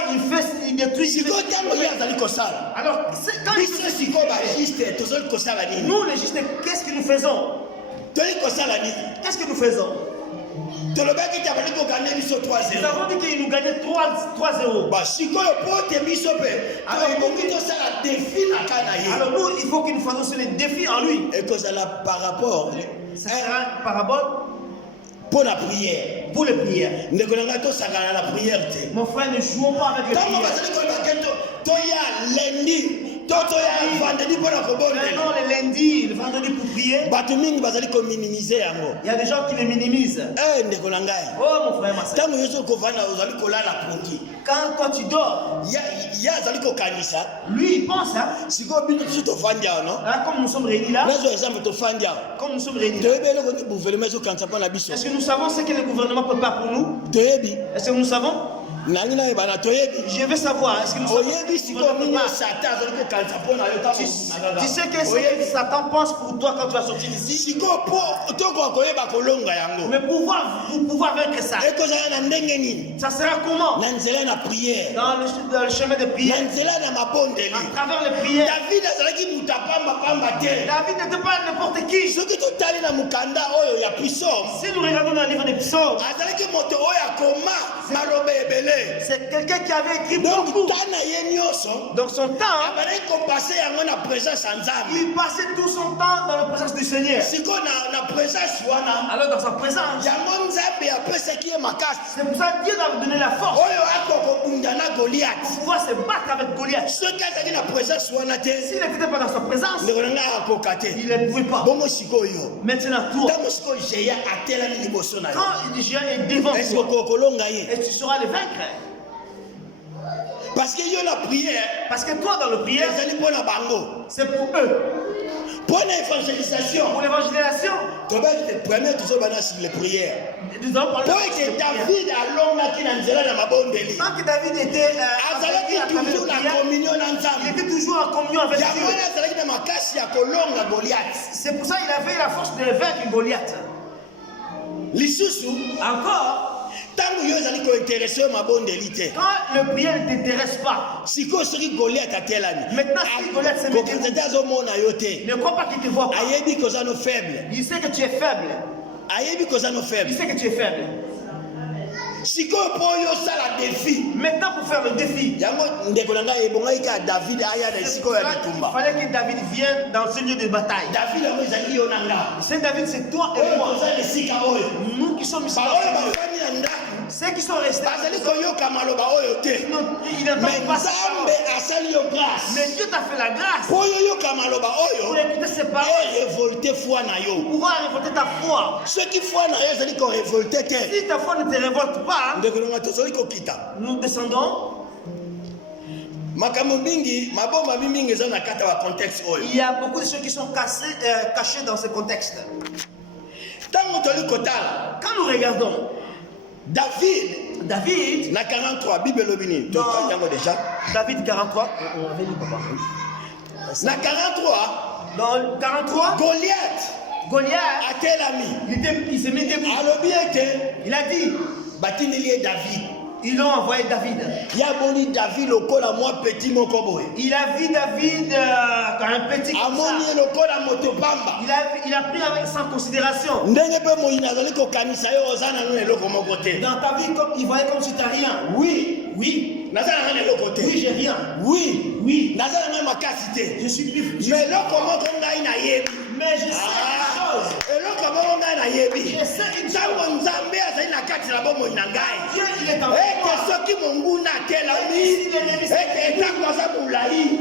il détruit. Alors, quand nous, les justes, qu'est-ce que nous faisons? Qu'est-ce que nous faisons? Nous avons dit qu'il nous gagnait 3-0. Alors nous, il faut que nous fassions les défis en lui. Et que ça par rapport. Ça sera parabole pour la prière. Pour les prières. La prière. Mon frère, ne jouons pas avec les prières. Non, le lundi, le vendredi pour prier. Il y a des gens qui les minimisent. Oh mon frère, ma soeur. Quand toi tu dors, lui il pense. Comme nous sommes réunis là. Comme nous sommes réunis là. Est-ce que nous savons ce que le gouvernement prépare pour nous? Est-ce que nous savons? Je veux savoir, est-ce que nous savons tu sais que ce que Satan pense pour toi quand tu vas sortir d'ici? Mais pour pouvoir vaincre ça, ça sera comment? Dans le chemin de prière, à travers les prières. David n'était pas n'importe qui. Si nous regardons dans le livre des psaumes, c'est quelqu'un qui avait écrit beaucoup. Donc son temps, il passait tout son temps dans la présence du Seigneur. Alors dans sa présence, c'est pour ça que Dieu a donné la force pour pouvoir se battre avec Goliath. S'il n'était pas dans sa présence, il ne pouvait pas. Maintenant toi, quand le géant est devant toi, et tu sauras le vaincre. Parce qu'il y a la prière. Parce que toi dans le prière, c'est pour eux. Pour l'évangélisation. Pour l'évangélisation. Nous allons parler de David. Tant que David était toujours la communion ensemble. Il était toujours en communion avec Dieu. C'est pour ça qu'il avait la force de vaincre Goliath. Encore. Quand le prière ne t'intéresse pas, maintenant si Goliath se met, ne crois pas qu'il te voit pas. Il sait que tu es faible. Il sait que tu es faible. Maintenant pour faire le défi, il fallait que David vienne dans ce lieu de bataille. C'est David, c'est toi et moi. Nous qui sommes ici, ceux qui sont restés, mais Dieu t'a fait la grâce pour écouter ses paroles, pour pouvoir révolter ta foi. Si ta foi ne te révolte pas, nous descendons. Il y a beaucoup de choses qui sont cachées dans ce contexte. Quand nous regardons David, na 43, Bible Lobini. David 43, on avait lu papa. Na 43, dans 43, Goliath a quel ami? Il s'est mis debout. Il a dit, David. Ils ont envoyé David. Il a vu David au col à moi petit mon coboy. Il a vu David quand un petit comme ça. Il a pris avec sans considération. Dans ta vie, comme, il voyait comme si tu n'as rien. Oui. Oui, j'ai rien. Oui. Je suis plus. Mais je sais une chose. Je sais une chose. Dieu, il est en moi.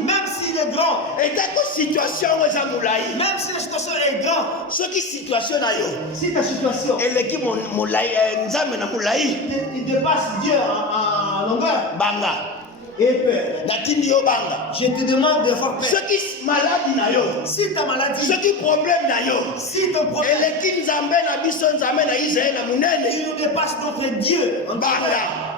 Même s'il est grand. Même si la situation est grande. Si ta situation il dépasse Dieu en longueur. Et peur. Je te demande de faire peur. Si ta maladie, si ton problème, il nous dépasse notre Dieu en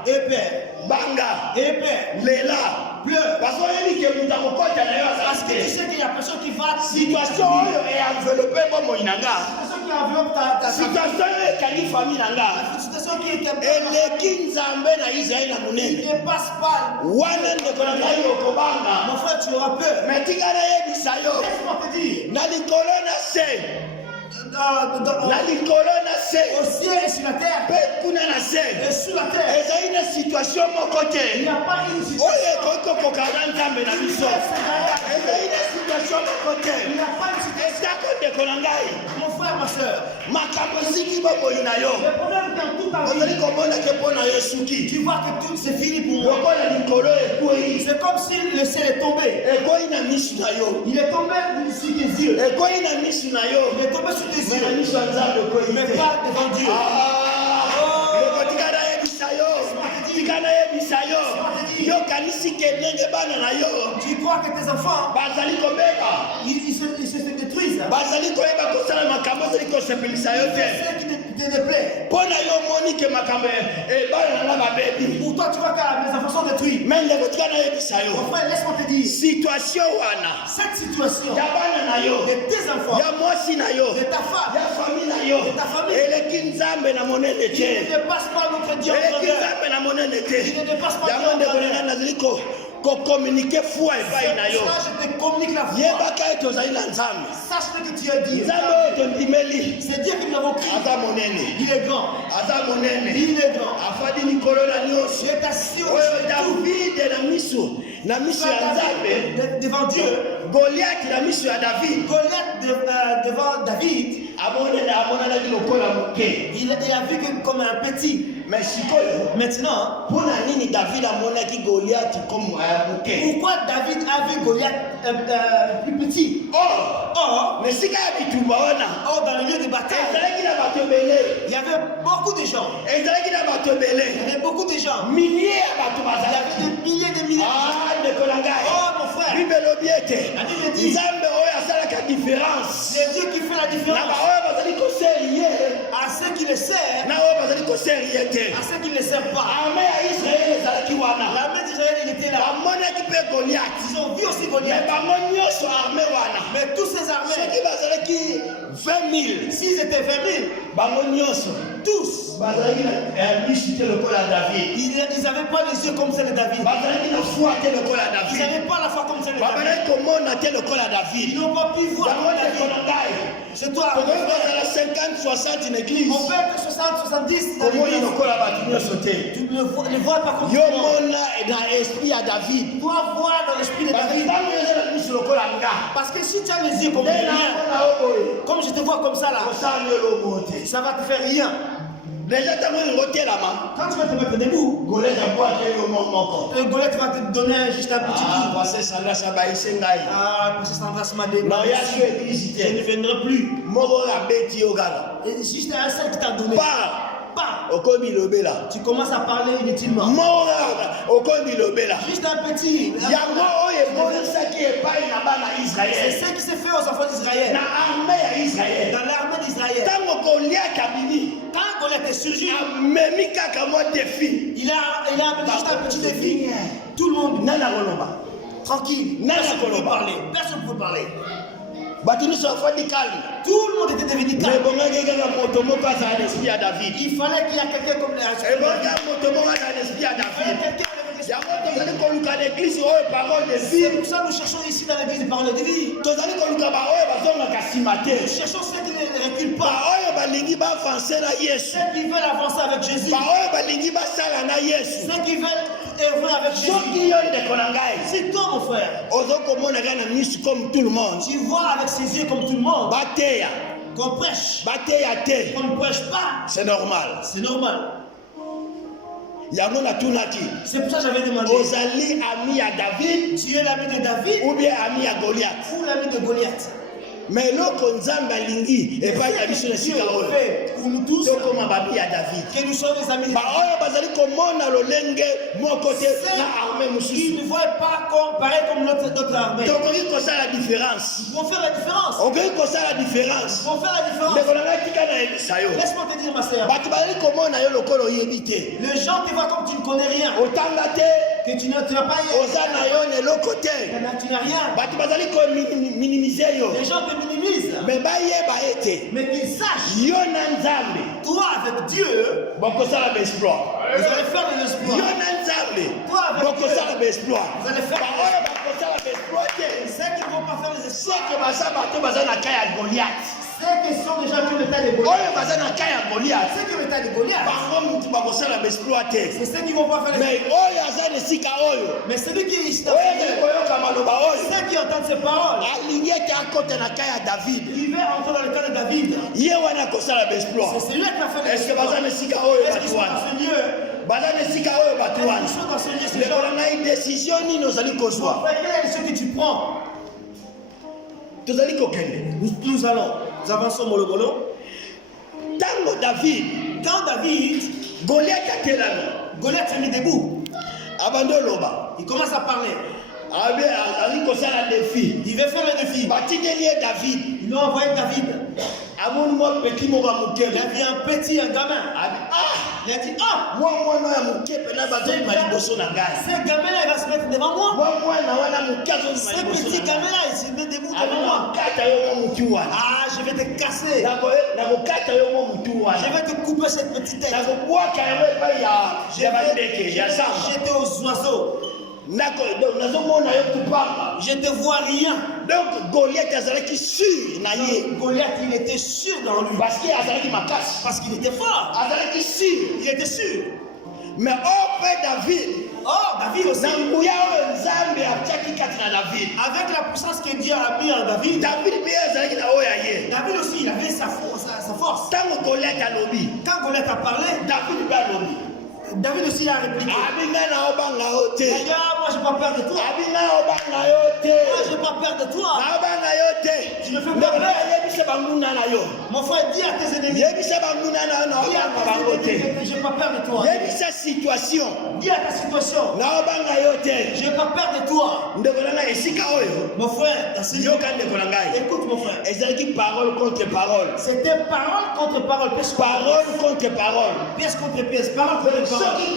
et peur. banga, épais, lela, pleure. parce Parce que tu sais qu'il y a personne qui va situation est enveloppée comme Moinanga. Personne qui enveloppe ta Situation est quali famille nanga. situation qui est Eleki nzambe na Israël na il munene. ne passe pas. Wana ndeko na ngai okobanga. Mon frère, tu auras peur. Mais tingana yebisa yo. Laisse-moi te dire. Na likolo na se. Na likolo na se. Au ciel et sur la terre. Pe kuna na se. Et sous la terre. Ezali na situation moko Il te. n'y a pas une situation. Oyo ekoki kokokana nzambe na biso. Ezali na situation moko Il te. n'y a pas une situation. Esako ndeko na ngai. Mon frère, ma soeur. Makambo esiki boboyi na yo. Le problème dans toute ta Ozali vie, komona ke mpo na yo esuki. tu vois que tout c'est fini pour moi. Lokola likolo ekwei. C'est comme si le ciel est tombé. Ekwei na misu na yo. Il est tombé sur tes yeux. Ekwei na misu na yo. Il est tombé sur tes Mais na yeux. misu ya nzambe ekwei Mais te. pas devant Dieu. Loko tika na yebisa yo. Tika na yebisa yo. Yo kanisi ke ndenge bana na yo. Tu crois que tes enfants, Bazali kobeba. ils se détruisent. Bazali koyeba kosala makambo ezali kosepelisa yo te. C'est ce qui te déplaît. Mpo na yo omoni ke makambo bana na babebi. Pour toi, tu vois que mes enfants sont détruits. Me ndeko tika na yebisa yo. Mon frère, laisse-moi te dire, Situation wana. cette situation Ya bana na yo. de tes enfants, Ya mwasi na yo. de ta femme, Ya famille na yo. ta famille. Eleki nzambe na monene il te. ne dépasse pas notre Dieu en Eleki grandeur. nzambe na monene te. Il ne dépasse pas Yango Dieu en ndeko grandeur. nanga nazali kokommunike foi epai na yo. Ça, je te communique la foi. Yebaka ete ozali na nzambe. Sache que tu as dit. Nzambe oyo tondimeli C'est Dieu qui nous avons créé. aza monene. Il est grand. Aza monene. Il est grand. afadi likolo na nyonso. Je t'assure Oyo que Davide na miso ya nzambe. devant Dieu, Goliath na miso ya David. Goliath devant David, amonanaki lokola moke. il a vu que comme un petit. Mais sikoyo Maintenant, mpona nini David amonaki Goliath comme moke? pourquoi David a vu Goliath plus petit? Or, Mais sika ya bitumba wana dans le lieu de bataille, ezalaki na bato ebele. il y avait beaucoup de gens. ezalaki na bato Il ebele. y avait beaucoup de gens. Milliers ya bato Il y avait bazalaki. des milliers de milliers de gens. ndeko na ngai. Oh, mon frère, Bible elobi ete La Bible dit, nzambe oyo asalaka différence c'est Dieu qui fait la na différence baoyo bazali koseri ye à ceux qui le servent, na oyo bazali koseri ye te. à ceux qui ne le servent pas. arme ya israele ezalaki wana. L'armée d'Israël, il était là. bamonaki mpe Goliath. Ils ont vu aussi me Goliath. bango nyonso arme wana Mais tous ces armées, soki bazalaki 20 000 s'ils étaient 20 000, bango nyonso tous, bazalaki na misu te lokola David. ils n'avaient pas les yeux comme ceux de David. bazalaki na foi te lokola Ils David. n'avaient pas la foi comme celle de David. babandaki komona te lokola Ils David. n'ont pas pu voir yango comme ndeko David. na ngai C'est toi, tokoki kozala 50 60 na église on peut être 60, 70 dans komoni l'église. lokola bato nyonso te. Tu ne vois pas comme yo tout le monde. mona na esprit ya David. Tu dois voir dans l'esprit de David. ntango eza na miso lokola nga Parce que si tu as les yeux comme nde le mien, namona yo boye comme je te vois comme ça là, kosala no elobo te. ça va te faire rien. deja ntango elingo otelama Quand tu vas te mettre debout, goleta bwate yo moko. le Goliath va te donner juste un petit coup. pase sandasa bayise ngai Ah, parce que Sandras m'a dit, mariage yo église je ne te viendrai plus. moko abeti yo kaka Et juste un seul qui t'a donné. pa Pas. okomi lobela Tu commences à parler inutilement. moko kaka okomi lobela Juste un petit. yango oyo ebonisaki epai na bana C'est Israele ce qui s'est fait aux enfants d'Israël. na arme ya Israele. Dans l'armée d'Israël. ntango Goliath abimi Quand Goliath est surgi, amemi kaka mwa defi il a amené juste un petit défi. Tout le monde, nani akoloba tranquille. Nana Personne ne pouvait Koloba. parler. Personne ne pouvait parler. bato nyonso bafandi calme. Tout le monde était devenu me calme. ebongaki kaka moto moko azala na esprit ya David. Il fallait qu'il y ait quelqu'un comme les ebongaki moto moko azala na esprit ya David. yango tozali koluka na église oyo parole de C'est vie pour ça que nous cherchons ici dans l'église des paroles de vie. tozali koluka baoyo bazongaka nsima te Nous cherchons ceux qui ne reculent pas. baoyo balingi bafanse na yesu Ceux qui veulent avancer avec Jésus. baoyo balingi basala na yesu. Ceux qui veulent œuvrer avec Jésus. soki yo ndeko na ngai C'est toi, mon frère. ozokomonaka na misu comme tout le monde Tu vois avec ses yeux comme tout le monde. bateya Qu'on prêche. bateya te Qu'on ne prêche pas. c'est normal. C'est normal. yango natunaki C'est pour ça que j'avais demandé. ozali ami ya David Tu es l'ami de David ou bien ami ya Goliath. ou l'ami de Goliath? mais eloko nzambe alingi epai ya biso na Dieu sika oyo fait pour nous tous, tokoma babi ya David que nous sommes les amis de baoyo bazali komona lolenge moko te na armée Ils mosusu ne voient pas comme, pareil comme notre armée. tokoki kosala la différence Ils vont faire la différence. okoki kosala la différence Ils vont faire la différence. ndeko na ngai tika na yebisa yo Laisse-moi te dire, ma sœur. bato bazali komona yo lokola oyebi te Les gens te voient comme tu ne connais rien. otanga te Que tu n'as pas oza na yo na eloko te Tu n'as rien. bato bazali kominimize yo Les gens te minimisent. me bayeba ete Mais qu'ils sachent, yo na nzambe toi avec Dieu, bokosala baexploit vous allez faire des yo exploits. na nzambe Toi avec bokosala baexploit Vous allez faire baoyo bakosala baexploit te ceux qui ne vont pas faire les exploits. soki baza bato baza na ka ya Goliath Ceux qui sont déjà dans l'état de Goliath. oyo baza na ka ya Goliath Ceux qui ont l'état de Goliath. bango mutu bakosala baexploit te C'est ceux qui ne vont pas faire les mais exploits. oyo aza na esika oyo Mais celui qui est dans oyo ezali koyoka maloba oyo ceux qui entendent ces paroles, alingi ete akota na ka ya David il va entrer dans le cas de David. ye wana akosala baexploit C'est celui qui a fait les est ce que exploits. baza na esika oyo Est-ce bato qu'ils sont wana dans ce lieu? baza na esika oyo bato Est-ce wana qu'ils sont dans ce lieu, ces ndeko gens? na ngai décision nini ozali kozwa Frère, quelle est la décision que tu prends? tozali kokende Nous avançons mollo mollo. ntango David Quand David, Goliath atelami Goliath s'est mis debout, abandi oloba il commence à parler. azali kosala défi Il veut faire le défi. batindeli ye David Ils l'ont envoyé David. amoni mwa peti moko ya moke Il a vu un petit, un gamin. Il a dit, ah, mwa mwana ya moke mpena bazolima liboso na ngai ce gamin-là, il va se mettre devant moi. mwa mwana wana moke azolima Ce liboso petit na ngai gamin-là, il se met debout devant moi. nakokata yo mwa motu wana Ah, je vais te casser. nakokata yo mwa motu Je wana vais te couper cette petite tête. nakobwaka yango epai ya bandeke ya zamba J'étais aux oiseaux. nazomona yo kupanga Je ne te vois rien. donc Goliath azalaki sûr na ye Goliath, il était sûr dans lui. parce que azalaki makasi Parce qu'il était fort. azalaki sûr Il était sûr. mais o mpe David Oh, David aussi. na nguya oyo nzambe atiaki kati na David Avec la puissance que Dieu a mis en David, David mpe azalaki na oyo ya ye David aussi, il avait sa force. ntango Goliath alobi Quand Goliath a parlé, David mpe alobi David aussi a répliqué. abi ngai na obanga yo te D'ailleurs, moi, je n'ai pas peur de toi. abi ngai obanga yo te Moi, je n'ai pas peur de toi. naobanga yo te Je me fais ndeko pas na peur. yebisa banguna na yo Mon frère, dis à tes ennemis. yebisa banguna na yo Dis à naobanga bango tes te ennemis, je n'ai pas peur de toi. yebisa situation Dis à ta situation. naobanga yo te Je n'ai pas peur de toi. ndeko na ngai esika oyo Mon frère, dans ce lieu, yoka ndeko na ngai écoute mon frère. ezalaki parole contre parole C'était parole contre parole. Pièce contre parole contre parole pièce. Contre pièce. Parole contre parole. soki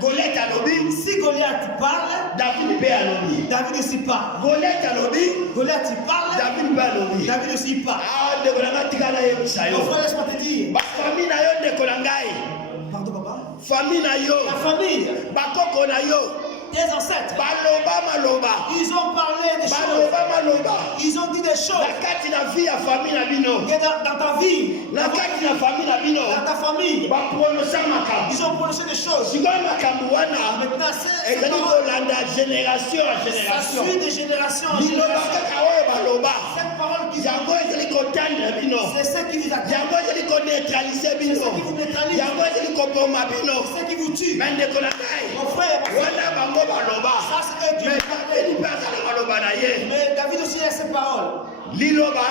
Goliath alobi Si Goliath parle, David mpe alobi David aussi parle. Goliath alobi Goliath il parle, David mpe alobi David aussi parle. ndeko na ngai tika nayebisa yo Mon frère, laisse-moi te dire. bafami na yo ndeko na ngai Pardon, papa. fami na yo Ta famille, bakoko na yo tes ancêtres, baloba maloba ils ont parlé des choses. baloba maloba Ils ont dit des choses. na kati na vie ya fami na bino Que dans ta vie, na kati na fami na bino dans ta famille, bapronosa makambo ils ont prononcé des choses. sikoyo makambo wana Maintenant, c'est ezali kolanda génération ya ça génération suit de génération en liloba génération. kaka oyo baloba Cette parole qui yango ezali kotandre bino c'est ce qui vous attire, yango ezali koneutralize bino C'est ça qui vous neutralise. yango ezali koboma bino c'est ce qui vous tue. me ndeko na ngai Mon frère, wana bango baloba ça c'est eux qui me vous David mpe azali maloba na ye Mais David aussi a ses paroles. liloba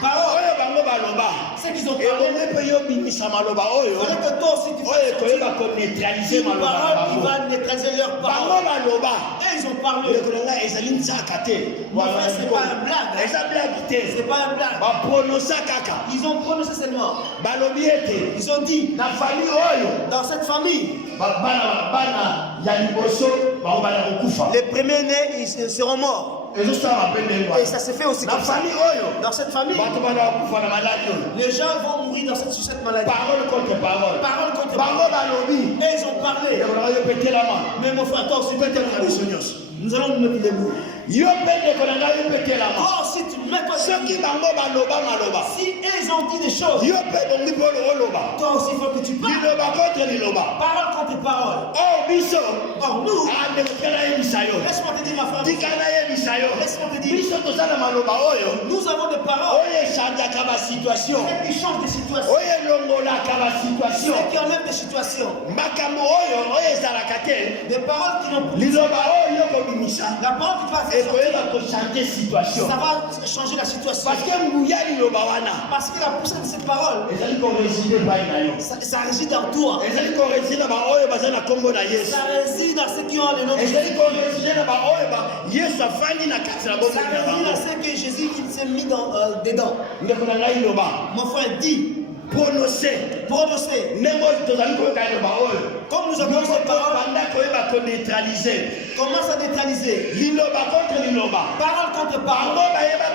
Paroles. oyo bango baloba C'est qu'ils ont parlé. ebonge mpe yo bimisa maloba oyo Il fallait que toi aussi tu oyo fasses ekoyeba koneutralize une maloba na parole qui bango va neutraliser leurs bango paroles. baloba Et ils ont parlé. ndeko na ngai ezali nzaka te Mon frère, c'est pas un blague. Hein. eza blagi te C'est pas un blague. bapronosa kaka Ils ont prononcé seulement. balobi ete Ils ont dit, na famille oyo dans cette famille, bana ya liboso bango bana kokufa les premiers-nés, ils seront morts. ezosala mabe ndenge Et wana ça se fait aussi na comme ça. famille oyo Dans cette famille, bato bana kokufa na maladi oyo les gens vont mourir sur cette maladie. parole contre parole Parole contre bango parole. balobi Et ils ont parlé. ndeko na ngai yo mpe telama Mais mon frère, toi aussi, opetelaka biso nyonso nous allons nous mettre debout. yo mpe ndeko na ngai yo mpe telama Toi aussi, tu mets toi soki bango baloba maloba Si ils ont dit des choses, yo mpe bongi mpe oloba toi aussi, il faut que tu parles. liloba contre liloba Parole contre parole. oyo biso Or, nous, ndeko mpe nayebisa yo laisse-moi te dire, ma femme, tika nayebisa yo laisse-moi te dire, biso toza na maloba oyo nous avons des paroles oyo echangeaka basituation qui changent des situations, oyo elongolaka basituation qui enlèvent des situations, makambo oyo ezalaka te des paroles qui n'ont plus. liloba oyo yo kobimisa La parole qui va et faire pouvez sortir, changer situation. ça va changer la situation. Parce que Mbouya liloba wana. Parce que la poussée de cette parole, Ezali ko résider pas na yo. ça réside en toi. Ezali ko résider ba oyo bazana kombo na Yesu. Ça réside dans ceux qui ont le nom de Jésus. Ezali ko résider na ba oyo ba Yesu afandi na kati na bombe Ça na réside dans bango. ceux que Jésus il s'est mis dedans. Ndeko na ngai loba. Mon frère dit, prononcer. Nemo tozali koyoka loba oyo. Comme nous avons cette parole, banda koyeba ko neutraliser. commence à neutraliser. Liloba contre liloba. Parole contre Bango parole. bayeba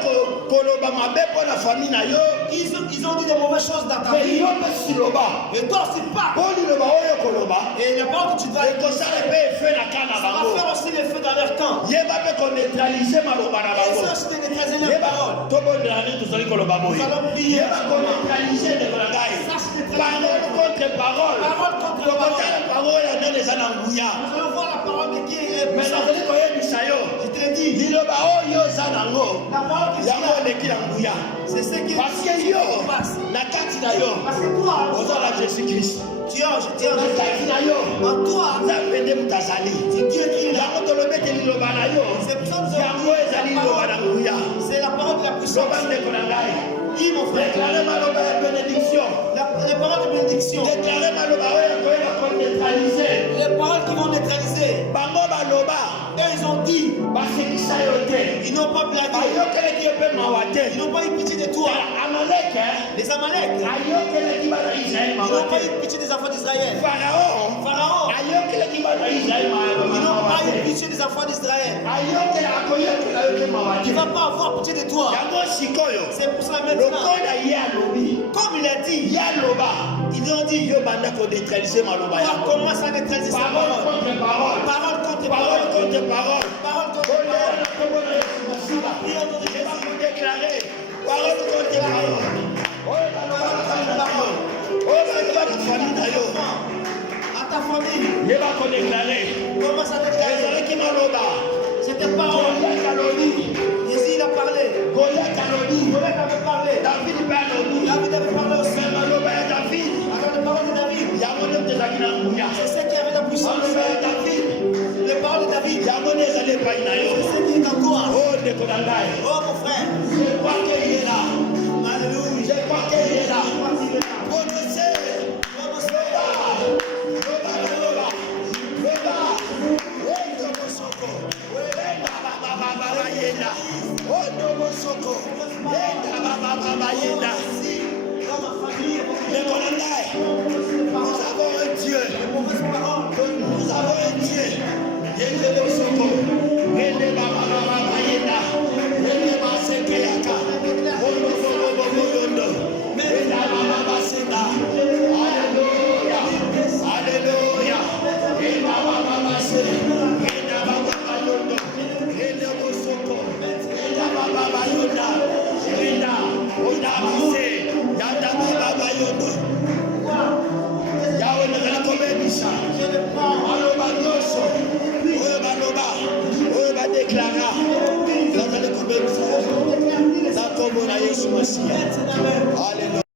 koloba mabe pour la famille na yo. Ils ont dit des mauvaises choses dans ta Mais vie. yo pe siloba. Et toi aussi pas. Po liloba oyo koloba. Et la parole que tu dois ekosala pe efe na kana ça va bango. faire aussi l'effet dans leur camp. Yeba pe ko neutraliser maloba na Et bango. ça aussi de neutraliser leur Yeba parole. tobondela ni tozali koloba boye. Nous allons prier. Yeba ko neutraliser de la gaille. Ça c'est neutraliser. Parole contre parole. Parole contre parole. Tokotala parole ya ndenge eza na nguya. Nous allons voir la parole de qui est Mais puissante. nazali koyebisa yo. Je te l'ai dit. Liloba oyo eza nango. La parole qui Yango eleki na nguya. c'est ce qui Parce que yo passe. na kati na yo Parce que toi, ozala Jésus Christ. tu es Na kati na yo en toi, nzambe nde moto azali. c'est Dieu qui est là. Yango tolobete liloba na yo. C'est pour ça que nous avons Yango ezali liloba na nguya. c'est la parole de la puissance. Loba ndeko na ngai. Dis mon frère, Déclarez maloba ya bénédiction. les paroles de bénédiction, Déclarez maloba oyo koyeba ko neutraliser. les paroles qui vont neutraliser. Bango baloba Eux, ils ont dit, basekisa yo te. ils n'ont pas blagué, Ayokeleki yo mpe mawa te. ils n'ont pas eu pitié de toi. Amaleke Les Amaleks, ayokeleki bana Israel ils mawa n'ont pas te. eu pitié des enfants d'Israël. Pharaon Pharaon, ayokeleki bana Israel ils n'ont mawa pas eu te. pitié des enfants d'Israël. Akoyokela yo mpe mawa Il te. ne va pas avoir pitié de toi. Yango sikoyo C'est pour ça maintenant, lokola ye alobi comme il a dit, ye aloba ils ont dit, yo banda koneutralize maloba toi yango. commence à neutraliser sa Parole parole. contre parole. Parole contre Parole parole. contre parole. Parole contre parole. Prions dans Je vais Jésus. vous déclarer parole contre parole. Oyo baloba na parole. Oyo baloba na famille na yo. À ta famille, Ye ba ko déclarer. commence à déclarer. Ezalaki maloba. C'était parole. Goliath alobi. Jésus, il a parlé. Goliath alobi. Goliath avait parlé. David mpe alobi. David avait parlé aussi. Mais maloba ya David. Alors les paroles de David, Yango nde ezalaki na nguya. c'est ce qui avait la puissance. Maloba ya David. Les paroles de David, Yango nde ezali epai na yo. c'est ce qui est en toi. Oh ndeko na ngai. Oh mon frère, Je crois qu'il est là. alléluia. Je crois qu'il est là. Il est là. Prononcez. Loba. Loba, loba. Loba. Wendo mosoko. Wenda baba baba bayenda. Ondo mosoko. Wenda baba baba bayenda. Dans ma famille, Ndeko na ngai. Nous avons un Dieu. Nous avons un Dieu. Yende mosoko. Wende baba baba bayenda. Wende baseke yaka. Ondo bobo bobo yondo. Wenda baba basenda. Alléluia. Alléluia. Wenda baba basenda. Wenda baba bayondo. Wende mosoko. Wenda baba bayonda. Wenda. Wenda base. Yanda baba bayondo. Yawe nazali kobebisa. Baloba nyonso. Oyo baloba. Oyo badeklara. Nazali kobebisa. Na kombo na Yesu Masiya. Alléluia.